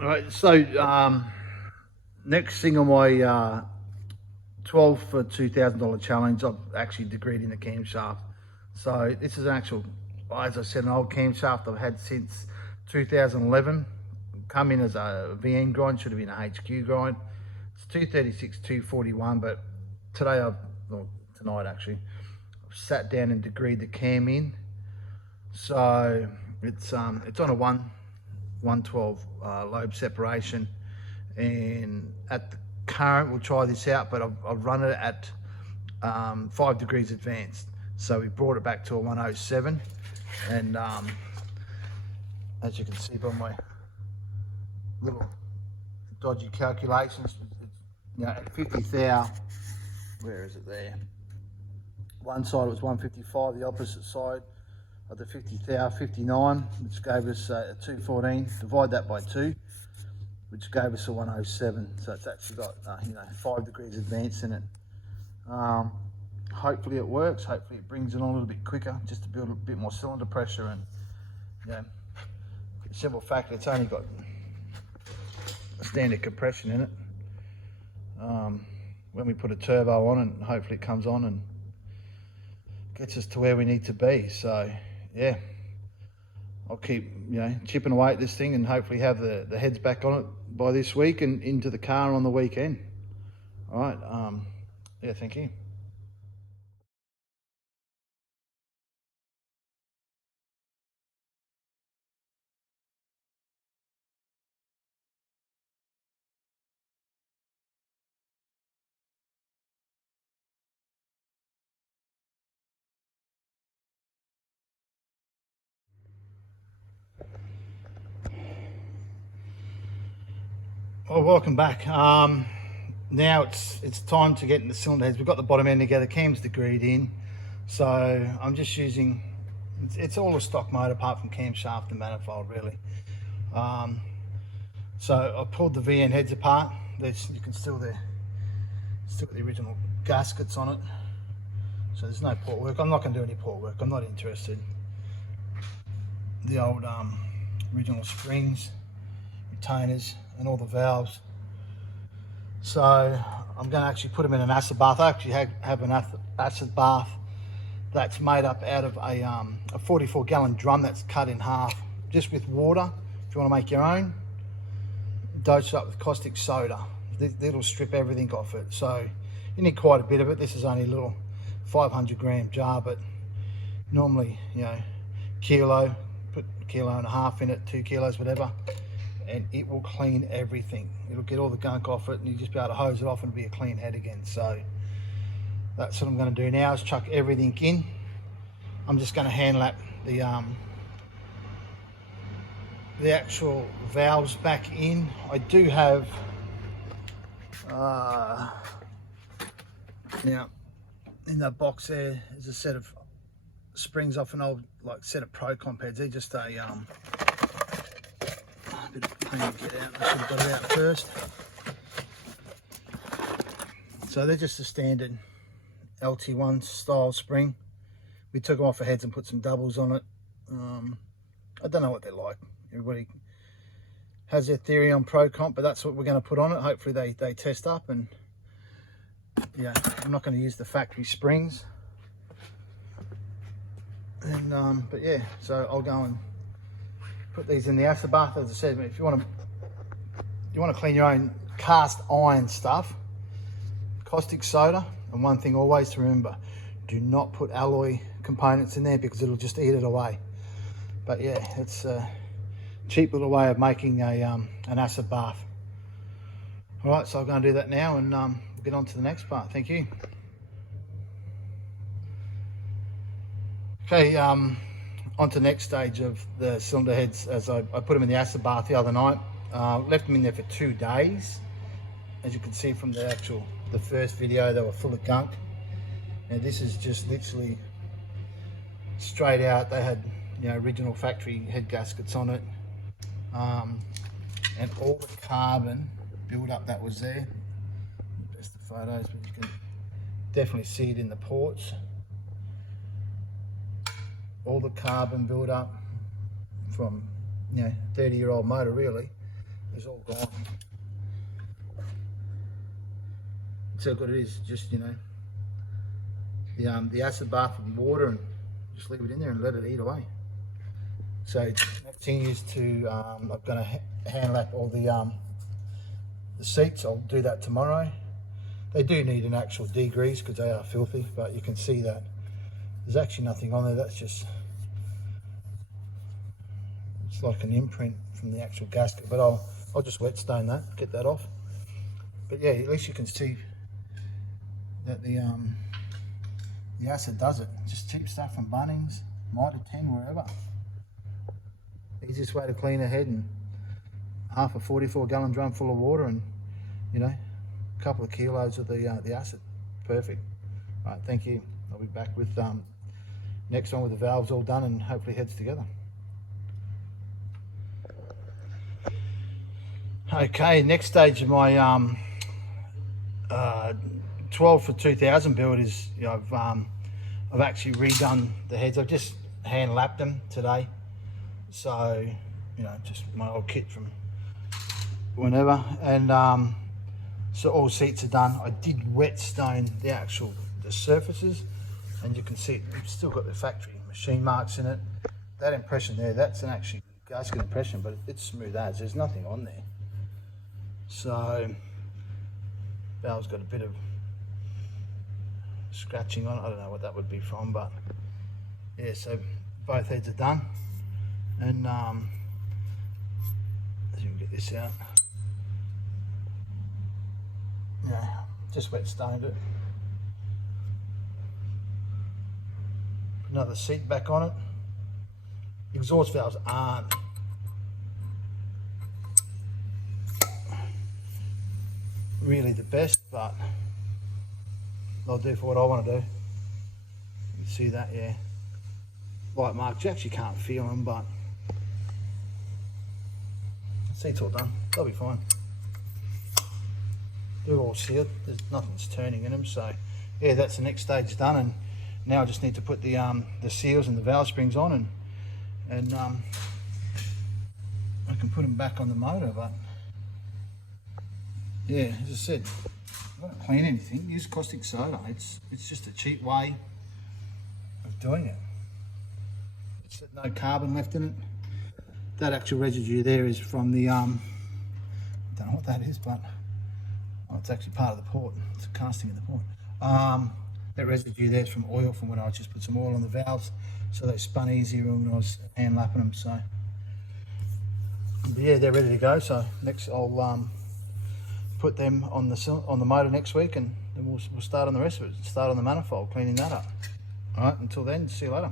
All right, so next thing on my 12 for $2,000 challenge, I've actually degreed in the camshaft. So this is an actual, as I said, an old camshaft I've had since 2011. Come in as a VN grind, should have been a HQ grind. It's 236, 241, but today tonight actually, I've sat down and degreed the cam in. So it's on a 112 lobe separation, and at the current, we'll try this out, but I've run it at 5 degrees advanced. So we brought it back to a 107, and as you can see by my little dodgy calculations, you know, at 50 thou, where is it there? One side was 155, the opposite side of the 50 thou 59, which gave us a 214. Divide that by 2, which gave us a 107. So it's actually got 5 degrees advance in it. Hopefully it works. Hopefully it brings it on a little bit quicker, just to build a bit more cylinder pressure. And the simple fact it's only got a standard compression in it. When we put a turbo on it, hopefully it comes on and gets us to where we need to be. So yeah, I'll keep chipping away at this thing and hopefully have the heads back on it by this week and into the car on the weekend. All right, yeah, thank you. Well, welcome back. Now it's time to get in the cylinder heads. We've got the bottom end together, cam's degreed in, so I'm just using, it's all a stock motor apart from camshaft and manifold really. So I pulled the VN heads apart. You can still get the original gaskets on it, so there's no port work. I'm not going to do any port work, I'm not interested. The old original springs, retainers and all the valves. So I'm going to actually put them in an acid bath. I actually have an acid bath that's made up out of a 44 gallon drum that's cut in half, just with water. If you want to make your own, dose it up with caustic soda. It'll strip everything off it. So you need quite a bit of it. This is only a little 500 gram jar, but normally, kilo, put 1.5 kilos in it, 2 kilos, whatever, and it will clean everything. It'll get all the gunk off it, and you'll just be able to hose it off and it'll be a clean head again. So that's what I'm going to do now, is chuck everything in. I'm just going to hand lap the actual valves back in. I do have now in that box there is a set of springs off an old set of Pro Comp heads. They're just a bit of pain to get out. I should have got it out first. So they're just a standard LT1 style spring. We took them off the heads and put some doubles on it. I don't know what they're like. Everybody has their theory on Pro Comp, but that's what we're going to put on it. Hopefully they test up, and yeah, I'm not going to use the factory springs. And but yeah, so I'll go and put these in the acid bath. As I said, if you want to clean your own cast iron stuff, caustic soda, and one thing always to remember, do not put alloy components in there because it'll just eat it away. But yeah, it's a cheap little way of making an acid bath. All right, so I'm going to do that now, and we'll get on to the next part. Thank you. Okay, on to the next stage of the cylinder heads. As I put them in the acid bath the other night, left them in there for 2 days. As you can see from the first video, they were full of gunk. Now this is just literally straight out. They had original factory head gaskets on it, and all the carbon build up that was there. Best the photos, but you can definitely see it in the ports. All the carbon build up from 30-year-old motor really is all gone. So good it is, just, you know, the acid bath with water, and just leave it in there and let it eat away. So next thing is to, I'm going to hand lap all the seats. I'll do that tomorrow. They do need an actual degrease because they are filthy, but you can see that there's actually nothing on there. That's just, it's like an imprint from the actual gasket, but I'll just wet stain that, get that off. But yeah, at least you can see that the acid does it. Just cheap stuff from Bunnings, Mitre 10, wherever. Easiest way to clean a head, and half a 44-gallon drum full of water, and, you know, a couple of kilos of the acid. Perfect. All right, thank you. I'll be back with next one with the valves all done and hopefully heads together. Okay, next stage of my 12 for 2000 build is, you know, I've actually redone the heads. I've just hand lapped them today. So, you know, just my old kit from whenever, and so all seats are done. I did wet stain the surfaces, and you can see it's still got the factory machine marks in it. That impression there, that's an actually gasket impression, but it's smooth as, there's nothing on there. So valve's got a bit of scratching on it. I don't know what that would be from, but yeah, so both heads are done. And let's see if we can get this out. Yeah, just wet stained it. Another seat back on it. Exhaust valves aren't really the best, but they'll do for what I want to do. You can see that, yeah. Light marks, you actually can't feel them, but seat's all done, they'll be fine. They're all sealed, there's nothing's turning in them, so yeah, that's the next stage done, and now I just need to put the seals and the valve springs on, and I can put them back on the motor. But yeah, as I said, I don't clean anything, use caustic soda. It's just a cheap way of doing it. It's no carbon left in it. That actual residue there is from the, I don't know what that is, but it's actually part of the port. It's a casting in the port. That residue there is from oil, from when I just put some oil on the valves, so they spun easier when I was hand lapping them. So but yeah, they're ready to go. So next I'll put them on the motor next week, and then we'll start on the rest of it. Start on the manifold, cleaning that up. All right, until then, see you later.